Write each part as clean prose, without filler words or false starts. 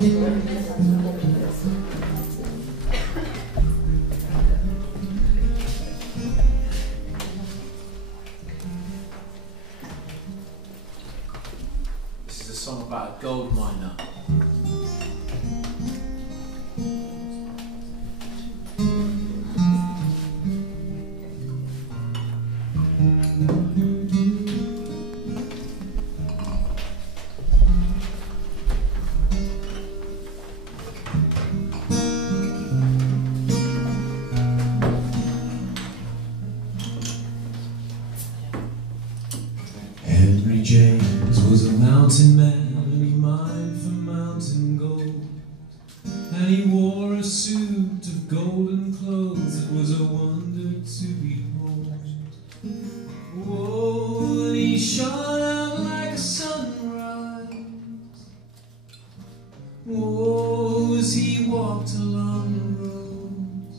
This is a song about a gold miner. James was a mountain man, and he mined for mountain gold. And he wore a suit of golden clothes, it was a wonder to behold. Whoa, and he shone out like a sunrise. Whoa, as he walked along the road.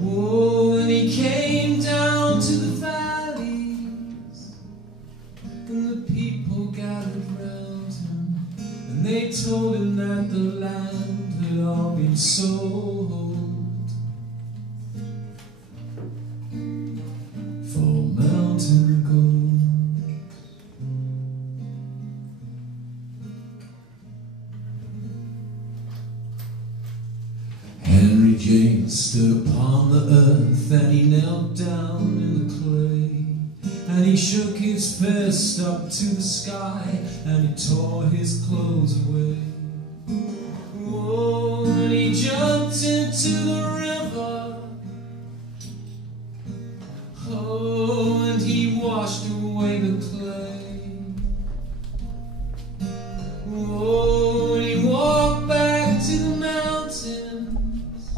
Whoa, and he came down to the and the people gathered round him, and they told him that the land had all been sold for mountain gold. Henry James stood upon the earth, and he knelt down in the clay. And he shook his fist up to the sky, and he tore his clothes away. Whoa, and he jumped into the river. Oh, and he washed away the clay. Whoa, and he walked back to the mountains,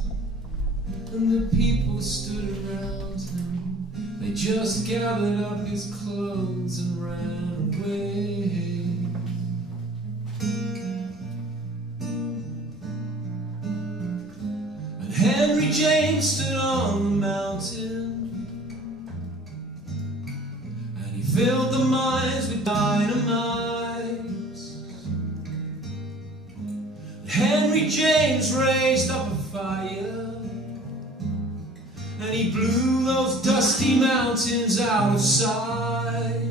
and the people stood around him. They just gathered up his clothes and ran away. And Henry James stood on the mountain, and he filled the mines with dynamite. And Henry James raised up a fire, and he blew those dusty mountains out of sight.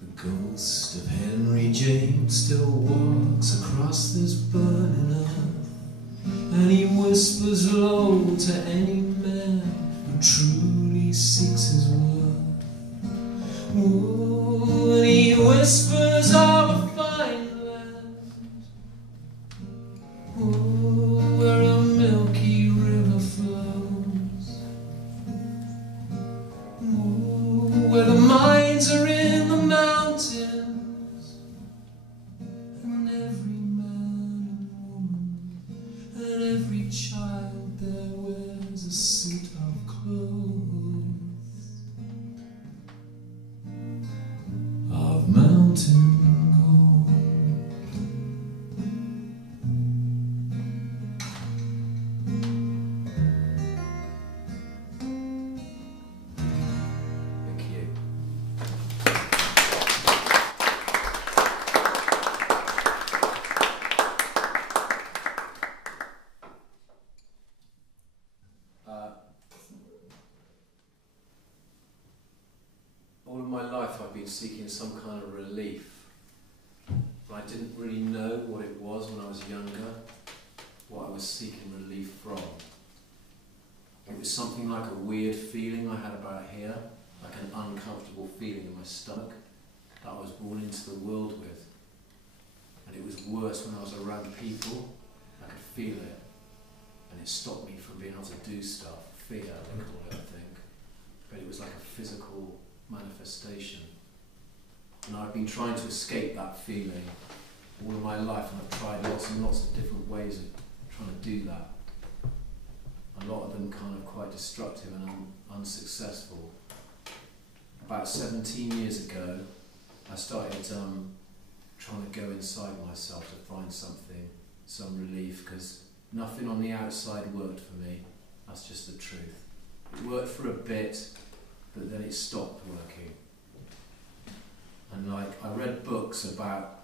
The ghost of Henry James still walks across this burning earth, and he whispers low to any man who truly seeks his worth. Ooh, and he whispers of a fine land, ooh, where a milky river flows, ooh, where the mines are in the mountains, and every man and woman and every child there wears a suit of clothes of mountain gold. Thank you. All of my life I've been seeking some kind of relief, but I didn't really know what it was when I was younger, what I was seeking relief from. It was something like a weird feeling I had about here, like an uncomfortable feeling in my stomach that I was born into the world with. And it was worse when I was around people. I could feel it. And it stopped me from being able to do stuff. Fear, they call it, I think. But it was like a physical manifestation. And I've been trying to escape that feeling all of my life, and I've tried lots and lots of different ways of trying to do that. A lot of them kind of quite destructive and unsuccessful. About 17 years ago, I started trying to go inside myself to find something, some relief, because nothing on the outside worked for me. That's just the truth. It worked for a bit, but then it stopped working. And like, I read books about,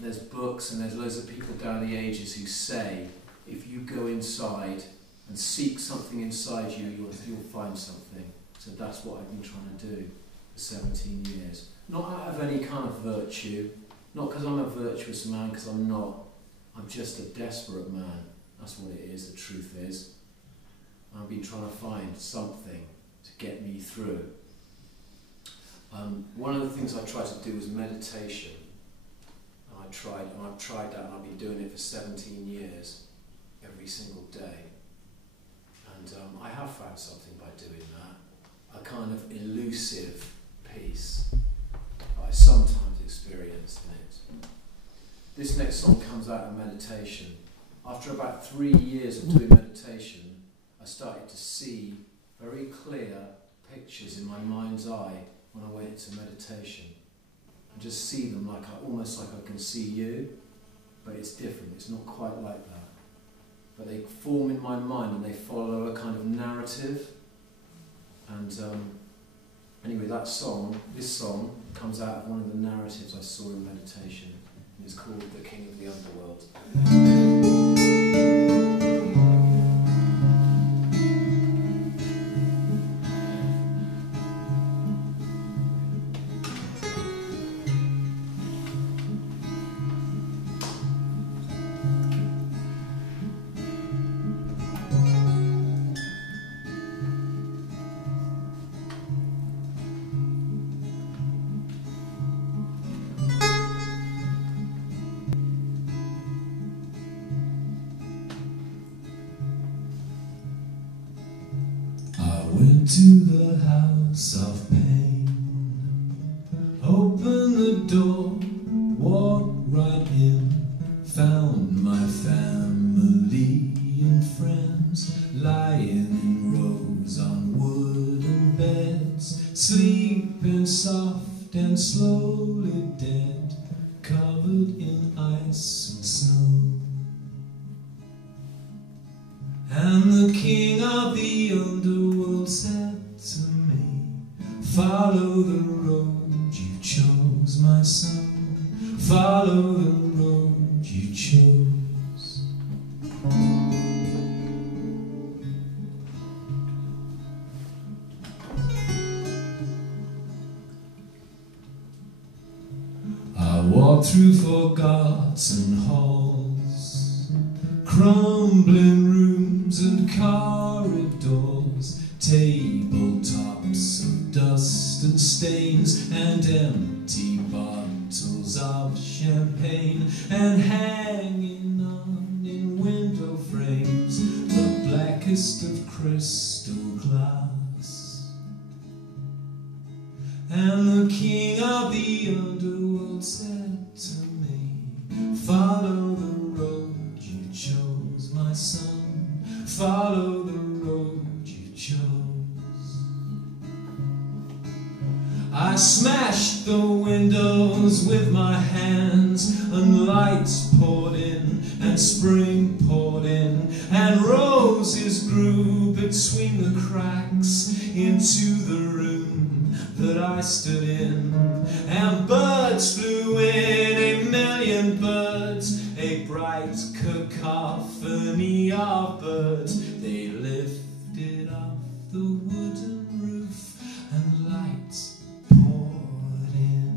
there's books and there's loads of people down the ages who say, if you go inside and seek something inside you, you'll find something. So that's what I've been trying to do for 17 years. Not out of any kind of virtue, not because I'm a virtuous man, because I'm not. I'm just a desperate man. That's what it is, the truth is. I've been trying to find something to get me through. One of the things I tried to do was meditation. I've tried that, and I've been doing it for 17 years, every single day. And I have found something by doing that, a kind of elusive peace that I sometimes experience in it. This next song comes out of meditation. After about 3 years of doing meditation, I started to see very clear pictures in my mind's eye when I went into meditation. And just see them like almost like I can see you, but it's different, it's not quite like that. But they form in my mind and they follow a kind of narrative. And anyway, this song comes out of one of the narratives I saw in meditation. It's called The King of the Underworld. Went to the house of pain, opened the door, walked right in, found my family and friends lying in rows on wooden beds, sleeping soft and slowly dead, covered in ice and snow. And the king of the underworld said to me, follow the road you chose, my son, follow the road you chose. I walked through forgotten halls, crumbling rooms and corridors, tabletops of dust and stains, and empty bottles of champagne, and hanging on in window frames the blackest of crystal glass. And the king of the underworld said to me, follow the road you chose, my son, follow the road you chose. I smashed the windows with my hands, and lights poured in, and spring poured in, and roses grew between the cracks into the room that I stood in, and birds flew in, a million birds, a bright cacophony of birds. They lifted off the wooden roof, and lights poured in.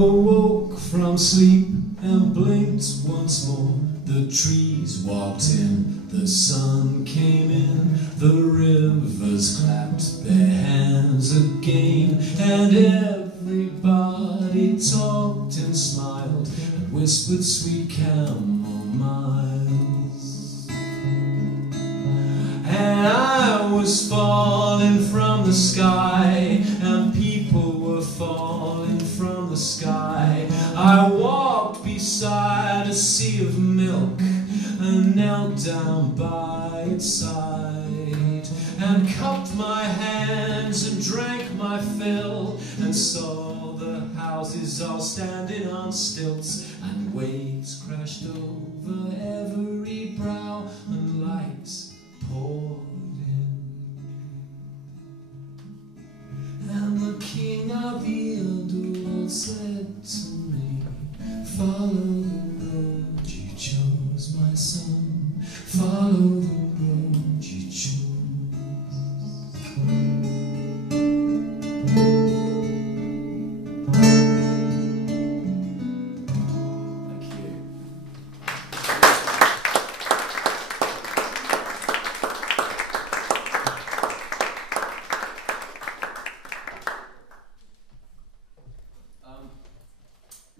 awoke from sleep and blinked once more. The trees walked in, the sun came in, the rivers clapped their hands again, and everybody talked and smiled and whispered sweet camomiles. And I was falling from the sky, and people were falling from the sky. I walked beside a sea of milk and knelt down by its side, and cupped my hands and drank my fill, and saw the houses all standing on stilts, and waves crashed over every brow, and lights poured in. And the king of the underworld said to me, follow the road you chose, my son, follow the road you chose.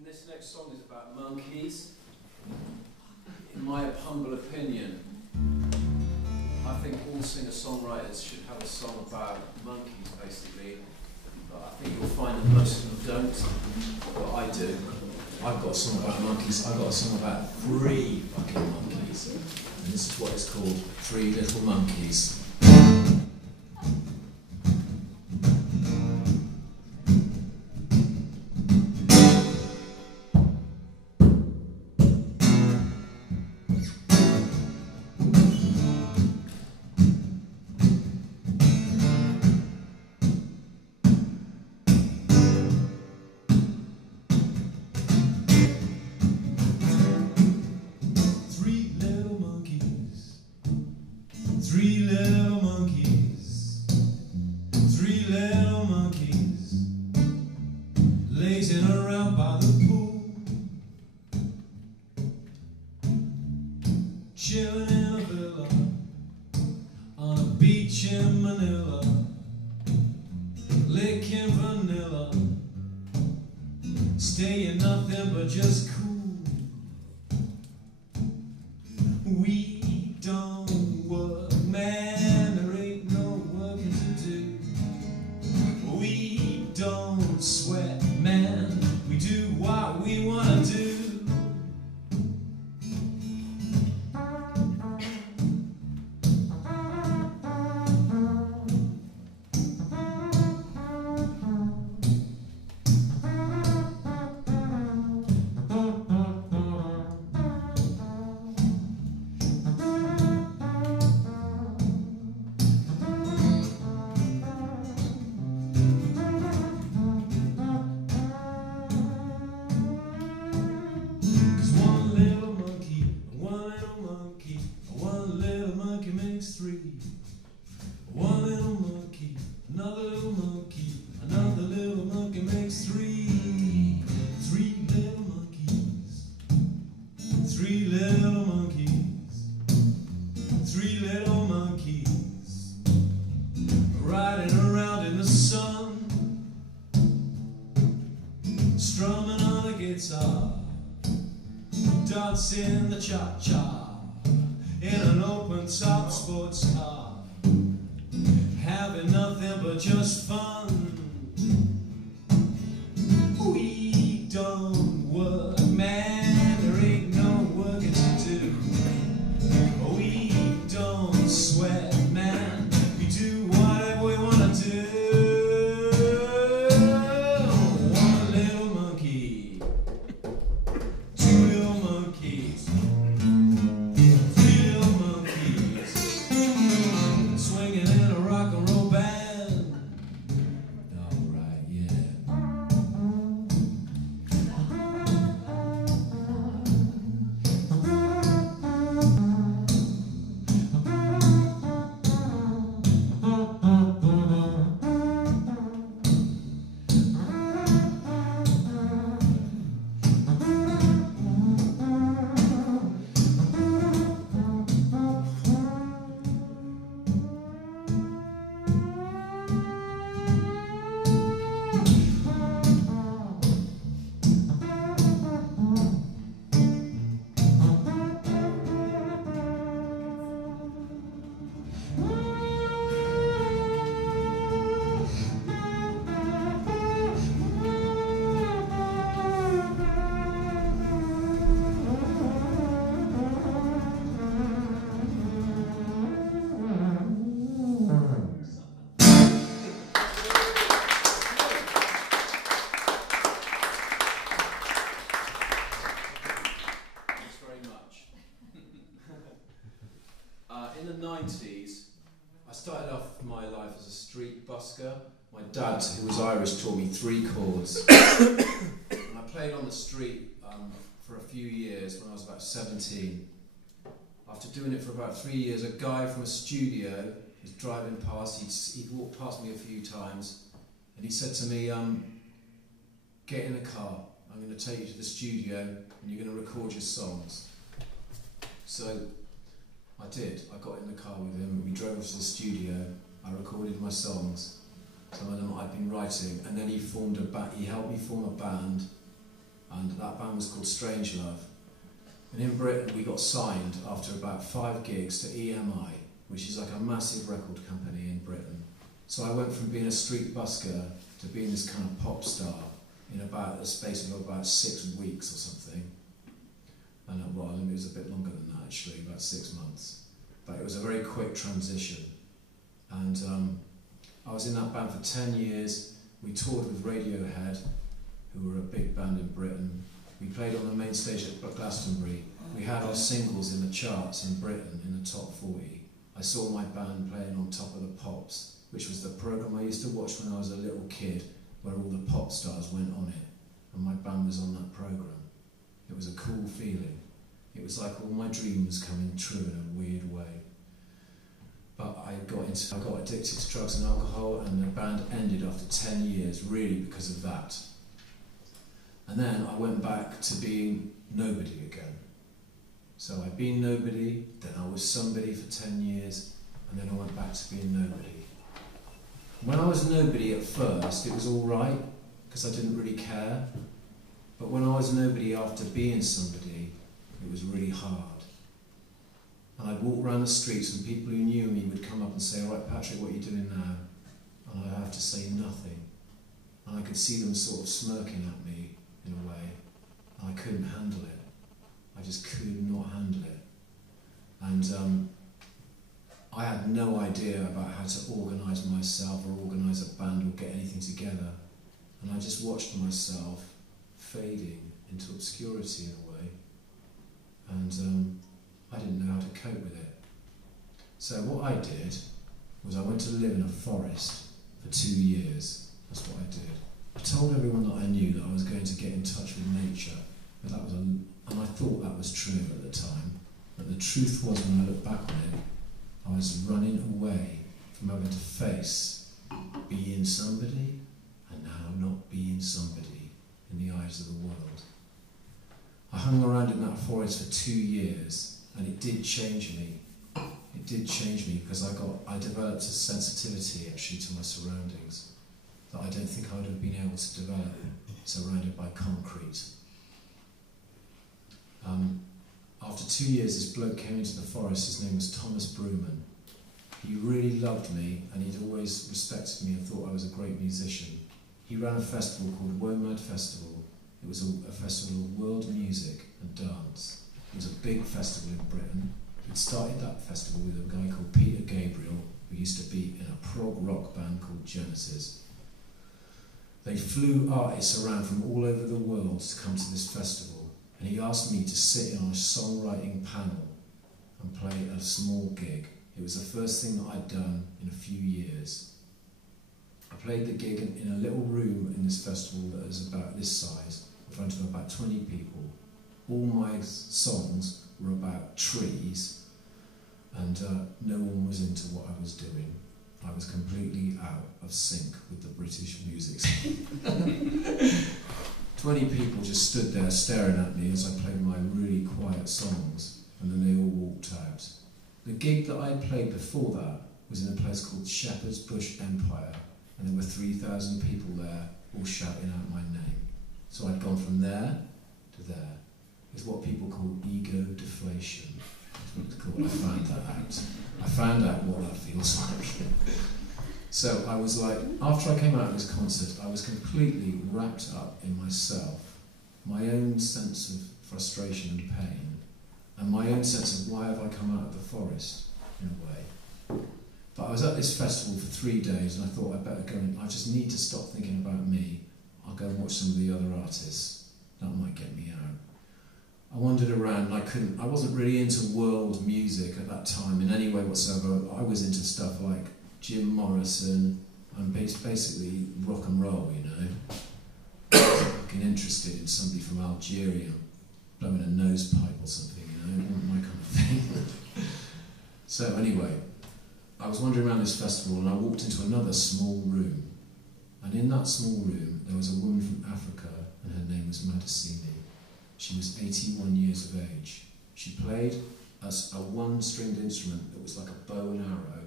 This next song is about monkeys. In my humble opinion, I think all singer-songwriters should have a song about monkeys, basically. But I think you'll find that most of them don't. But I do. I've got a song about monkeys. I've got a song about 3 fucking monkeys. And this is what it's called, 3 Little Monkeys. Three little monkeys, 3 little monkeys, lazing around by the pool, chilling in a villa on a beach in Manila, licking vanilla, staying nothing but just cool. We don't work, man, there ain't no working to do. We don't sweat, man, we do what we wanna do. One little monkey, another little monkey, another little monkey makes 3. 3 little monkeys, 3 little monkeys, 3 little monkeys, riding around in the sun, strumming on a guitar, dancing the cha-cha in an open-top sports car, having nothing but just fun. We don't work, man, there ain't no working to do. We don't sweat, man, we do whatever we wanna do. 1 little monkey, 2 little monkeys, 3 little monkeys, swinging in a rock and roll band. Alright, dad, who was Irish, taught me 3 chords. And I played on the street for a few years when I was about 17. After doing it for about 3 years, a guy from a studio was driving past. He'd walked past me a few times, and he said to me, get in the car, I'm going to take you to the studio and you're going to record your songs. So I did. I got in the car with him, we drove to the studio, I recorded my songs, some of them I'd been writing, and then he helped me form a band, and that band was called Strangelove. And in Britain we got signed after about 5 gigs to EMI, which is like a massive record company in Britain. So I went from being a street busker to being this kind of pop star in about a space of about 6 weeks or something. And well, it was a bit longer than that actually, about 6 months. But it was a very quick transition. And I was in that band for 10 years. We toured with Radiohead, who were a big band in Britain. We played on the main stage at Glastonbury. We had our singles in the charts in Britain, in the top 40. I saw my band playing on Top of the Pops, which was the programme I used to watch when I was a little kid, where all the pop stars went on it, and my band was on that programme. It was a cool feeling. It was like all my dreams coming true in a weird way. But I got addicted to drugs and alcohol, and the band ended after 10 years, really because of that. And then I went back to being nobody again. So I'd been nobody, then I was somebody for 10 years, and then I went back to being nobody. When I was nobody at first, it was all right, because I didn't really care. But when I was nobody after being somebody, it was really hard. And I'd walk around the streets and people who knew me would come up and say, all right, Patrick, what are you doing now? And I'd have to say nothing. And I could see them sort of smirking at me in a way. And I couldn't handle it. I just could not handle it. And I had no idea about how to organise myself or organise a band or get anything together. And I just watched myself fading into obscurity in a way. And I didn't know how to cope with it. So what I did was I went to live in a forest for 2 years. That's what I did. I told everyone that I knew that I was going to get in touch with nature, but that was and I thought that was true at the time. But the truth was, when I look back on it, I was running away from having to face being somebody and now not being somebody in the eyes of the world. I hung around in that forest for 2 years, and it did change me. It did change me because I developed a sensitivity actually to my surroundings that I don't think I would have been able to develop surrounded by concrete. After 2 years, this bloke came into the forest. His name was Thomas Bruman. He really loved me, and he'd always respected me and thought I was a great musician. He ran a festival called WOMAD Festival. It was a festival of world music and dance. It was a big festival in Britain. He'd started that festival with a guy called Peter Gabriel, who used to be in a prog rock band called Genesis. They flew artists around from all over the world to come to this festival, and he asked me to sit in on a songwriting panel and play a small gig. It was the first thing that I'd done in a few years. I played the gig in a little room in this festival that was about this size, in front of about 20 people. All my songs were about trees, and no one was into what I was doing. I was completely out of sync with the British music scene. 20 people just stood there staring at me as I played my really quiet songs, and then they all walked out. The gig that I played before that was in a place called Shepherd's Bush Empire, and there were 3,000 people there, all shouting out my name. So I'd gone from there to there. It's what people call ego deflation. That's what it's called. I found that out. I found out what that feels like. So I was like, after I came out of this concert, I was completely wrapped up in myself, my own sense of frustration and pain, and my own sense of why have I come out of the forest, in a way. But I was at this festival for 3 days, and I thought I'd better go and I just need to stop thinking about me. I'll go and watch some of the other artists. That might get me out. I wandered around and I wasn't really into world music at that time in any way whatsoever. I was into stuff like Jim Morrison, I'm basically rock and roll, you know. Fucking interested in somebody from Algeria blowing a nose pipe or something, you know, my kind of thing. So anyway, I was wandering around this festival and I walked into another small room. And in that small room, there was a woman from Africa and her name was Madisini. She was 81 years of age. She played as a one-stringed instrument that was like a bow and arrow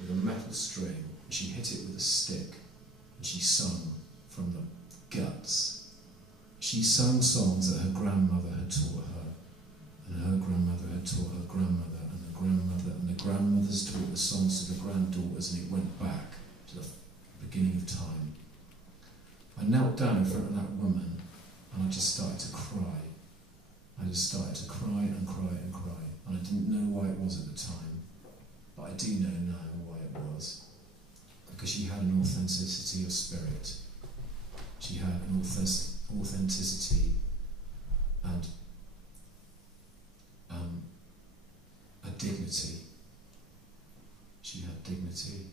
with a metal string. And she hit it with a stick and she sung from the guts. She sang songs that her grandmother had taught her, and her grandmother had taught her grandmother, and the grandmother and the grandmothers taught the songs to the granddaughters, and it went back to the beginning of time. I knelt down in front of that woman and I just started to cry. I just started to cry and cry and cry, and I didn't know why it was at the time, but I do know now why it was. Because she had an authenticity of spirit. She had an authenticity and a dignity. She had dignity.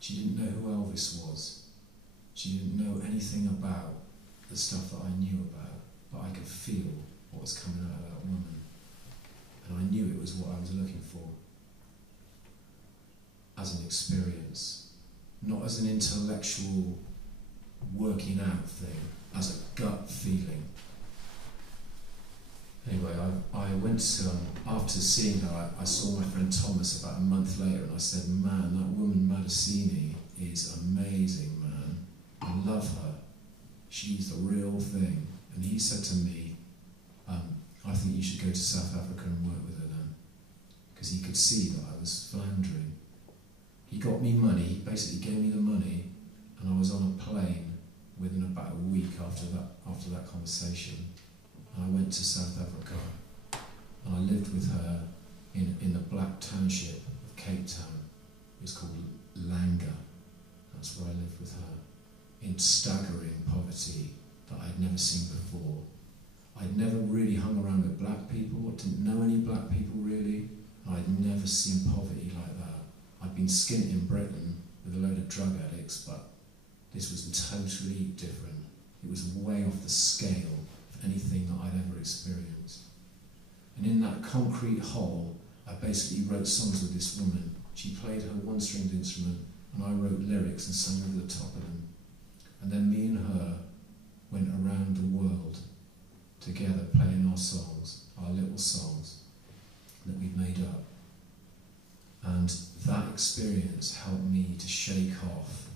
She didn't know who Elvis was. She didn't know anything about the stuff that I knew about, but I could feel what was coming out of that woman. And I knew it was what I was looking for. As an experience, not as an intellectual working out thing, as a gut feeling. Anyway, I went to, after seeing her, I saw my friend Thomas about a month later and I said, man, that woman Madisini is amazing, man. I love her. She's the real thing. And he said to me, I think you should go to South Africa and work with her then. Because he could see that I was floundering. He got me money, he basically gave me the money, and I was on a plane within about a week after that conversation. And I went to South Africa, and I lived with her in the black township of Cape Town. It was called Langa. That's where I lived with her, in staggering poverty that I'd never seen before. I'd never really hung around with black people, didn't know any black people really. I'd never seen poverty like that. I'd been skint in Britain with a load of drug addicts, but this was totally different. It was way off the scale of anything that I'd ever experienced. And in that concrete hole, I basically wrote songs with this woman. She played her one-stringed instrument, and I wrote lyrics and sang over the top of them. And then me and her went around the world together playing our songs, our little songs that we'd made up. And that experience helped me to shake off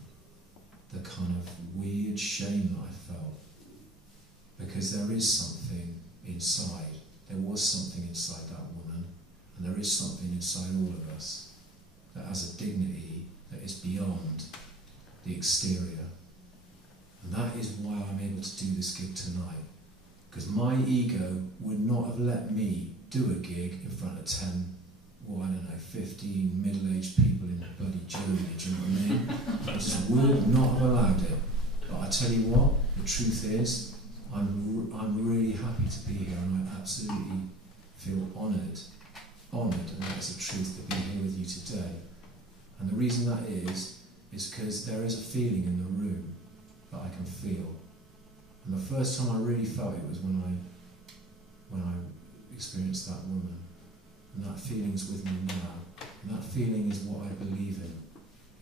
the kind of weird shame that I felt. Because there is something inside, there was something inside that woman, and there is something inside all of us that has a dignity that is beyond the exterior. And that is why I'm able to do this gig tonight. Because my ego would not have let me do a gig in front of 10, well, I don't know, 15 middle-aged people in bloody Germany, do you know what I mean? I just would not have allowed it. But I tell you what, the truth is, I'm really happy to be here, and I absolutely feel honoured, and that's the truth, to be here with you today. And the reason that is because there is a feeling in the room that I can feel. And the first time I really felt it was when I experienced that woman. And that feeling's with me now. And that feeling is what I believe in.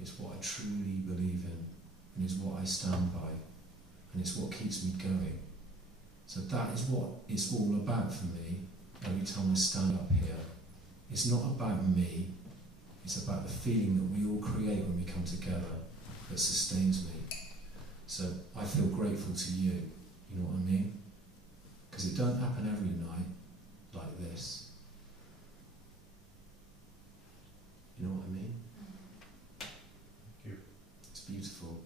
It's what I truly believe in. And it's what I stand by. And it's what keeps me going. So that is what it's all about for me every time I stand up here. It's not about me. It's about the feeling that we all create when we come together that sustains me. So I feel grateful to you, you know what I mean? Because it don't happen every night like this. You know what I mean? Thank you. It's beautiful.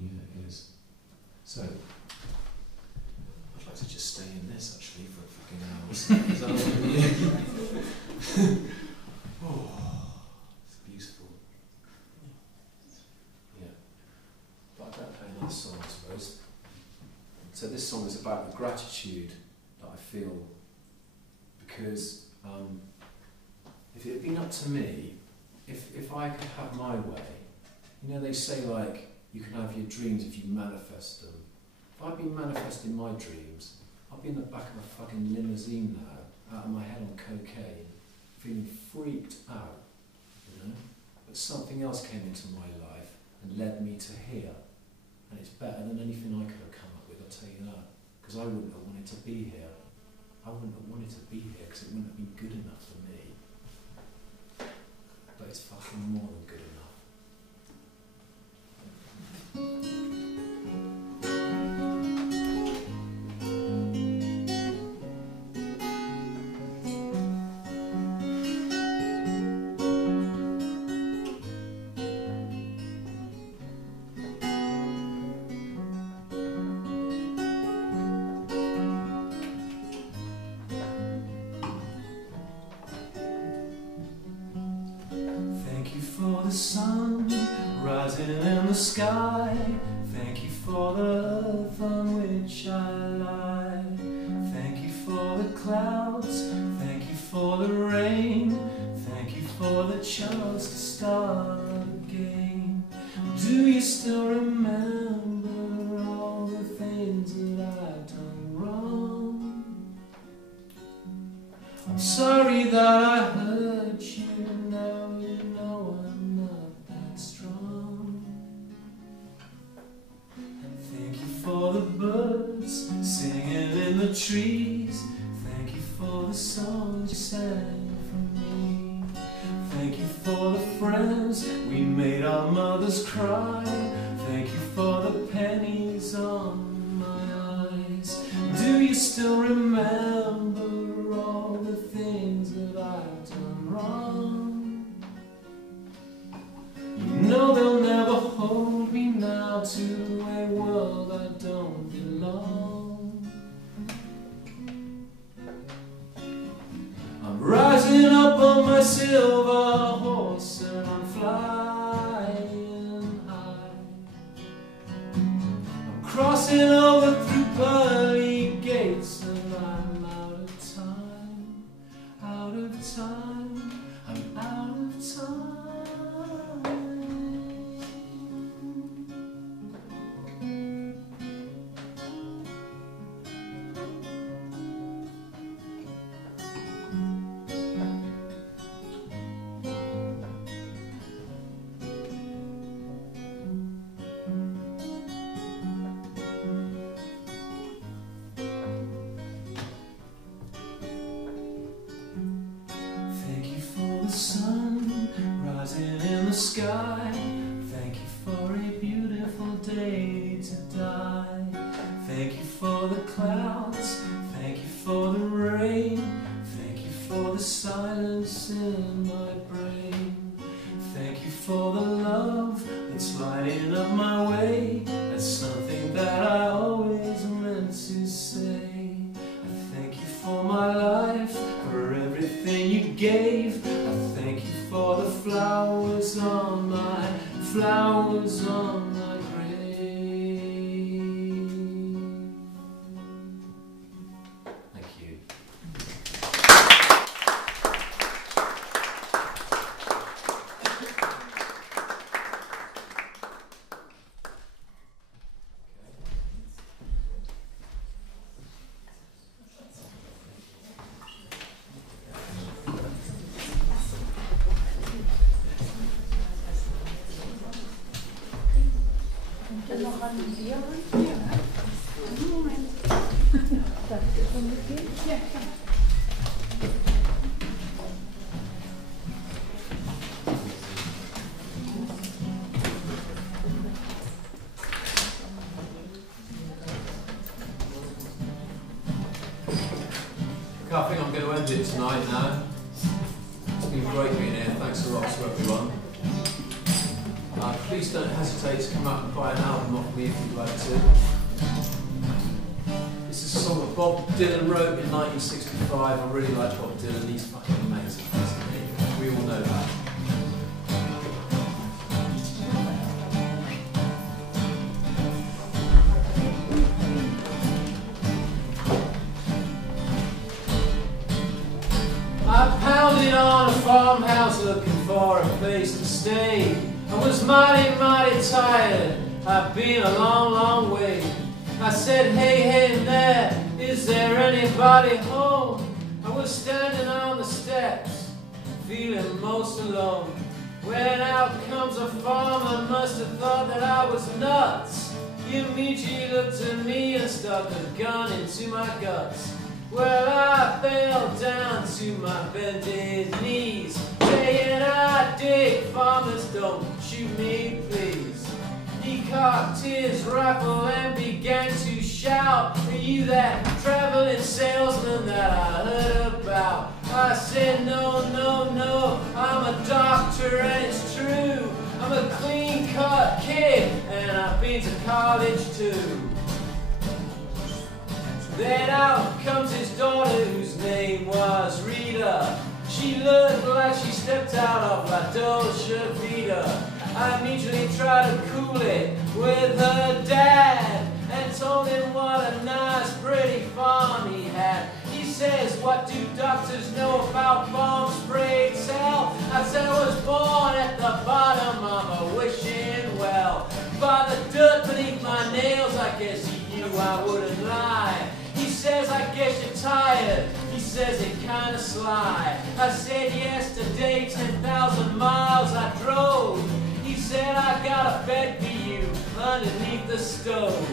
Yeah, it is. So, I'd like to just stay in this actually for a fucking hour. Is that all right with you? Oh, it's beautiful. Yeah. But I better play another song, I suppose. So this song is about the gratitude that I feel because if it had been up to me, if I could have my way, you know, they say like, you can have your dreams if you manifest them. If I'd been manifesting my dreams, I'd be in the back of a fucking limousine now, out of my head on cocaine, feeling freaked out, you know? But something else came into my life and led me to here. And it's better than anything I could have come up with, I'll tell you that. Because I wouldn't have wanted to be here. I wouldn't have wanted to be here because it wouldn't have been good enough for me. But it's fucking more than good enough. For the sun rising in the sky, thank you for the earth on which I lie. Thank you for the clouds, thank you for the rain, thank you for the chance to start again. Do you still remember all the things that I've done wrong? I'm sorry that I hurt you, now you know I'm not that strong. Thank you for the birds singing in the trees, thank you for the songs you sang for me. Thank you for the friends we made our mothers cry, thank you for the pennies on my eyes. Do you still remember all the things that I've done wrong? You know they'll never hold me now to a world I don't belong. I'm rising up on my silver horse and I'm flying high. I'm crossing over through pearly gates and I'm out of time, out of time, I'm out of time. Sun rising in the sky, thank you for a beautiful day to die. Thank you for the clouds, thank you for the rain, thank you for the silence in my brain. Thank you for the love that's lighting up my way, that's something that I always meant to say. I thank you for my life, for everything you gave. Thank you for the flowers on my grave. Thank you. Noch an die Bier? Ja. Moment. Darf ich das mitgehen? Ja, klar. I think I'm going to end it tonight now. It's been great being here. Thanks a lot to everyone. Please don't hesitate to come out and buy an album off me if you'd like to. This is a song that Bob Dylan wrote in 1965. I really like Bob Dylan, he's fucking amazing. We all know that. I pounded on a farm for a place to stay. I was mighty, mighty tired. I've been a long, long way. I said, hey, hey there, is there anybody home? I was standing on the steps, feeling most alone, when out comes a farmer, must have thought that I was nuts. He immediately looked at me and stuck a gun into my guts. Well, I fell down to my bended knees, saying, I dig, farmers, don't shoot me, please. He cocked his rifle and began to shout, are you that traveling salesman that I heard about? I said, no, no, no, I'm a doctor and it's true. I'm a clean-cut kid and I've been to college too. Then out comes his daughter whose name was Rita. She looked like she stepped out of La Dolce Vita. I immediately tried to cool it with her dad and told him what a nice pretty farm he had. He says, what do doctors know about farm spray tell? I said I was born at the bottom of a wishing well. By the dirt beneath my nails, I guess he knew I wouldn't lie. He says, I guess you're tired. He says it kinda sly. I said, yesterday 10,000 miles I drove. He said, I got a bed for you underneath the stove.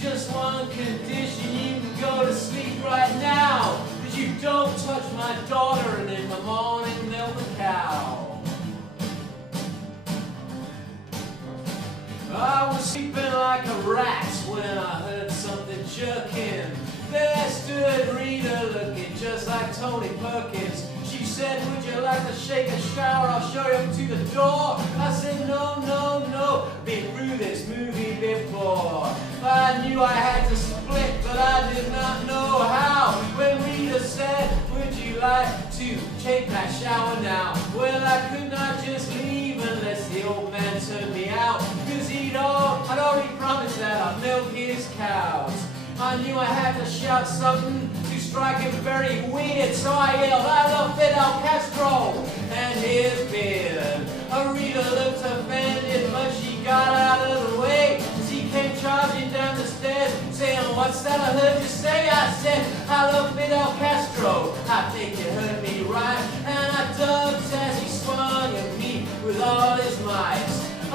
Just one condition, you can go to sleep right now, but you don't touch my daughter and in the morning milk a cow. I was sleeping like a rat when I heard something jerking. There stood Rita looking just like Tony Perkins. She said, would you like to shake a shower? I'll show you to the door. I said, no, no, no. Been through this movie before. I knew I had to split, but I did not know how. When Rita said, would you like to take that shower now? Well, I could not just leave unless the old man turned me out. Cause I'd already promised that I'd milk his cows. I knew I had to shout something to strike him very weird, so I yelled, I love Fidel Castro and his beard. Rita looked offended, but she got out of the way as he came charging down the stairs, saying, what's that I heard you say? I said, I love Fidel Castro. I think you heard me right. And I ducked as he swung at me with all his might.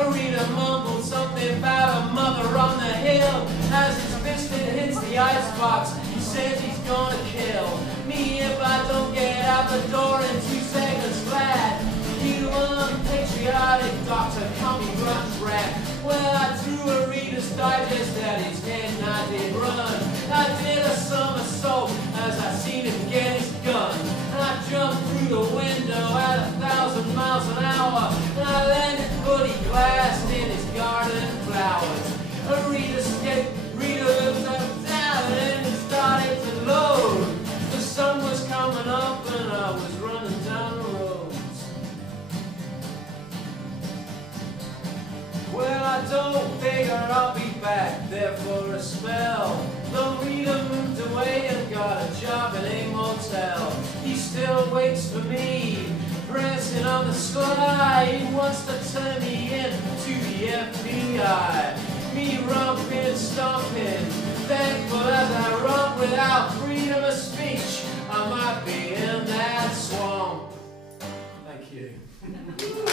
Rita mumbled something about a mother on the hill. As his fist hits the icebox, he says he's gonna kill me if I don't get out the door in 2 seconds flat. You unpatriotic doctor, call me grunt rat. Well, I threw a Reader's Digest at his head and I did run. I did a somersault as I seen him get his gun. And I jumped through the window at 1,000 miles an hour. And I landed fully glassed in his garden flowers. Rita looked up down and it started to load. The sun was coming up and I was running down the roads. Well, I don't figure I'll be back there for a spell. Though Rita moved away and got a job in a motel. He still waits for me, pressing on the sly. He wants to turn me in to the FBI. Me romping, stomping, thankful as I romp without freedom of speech. I might be in that swamp. Thank you.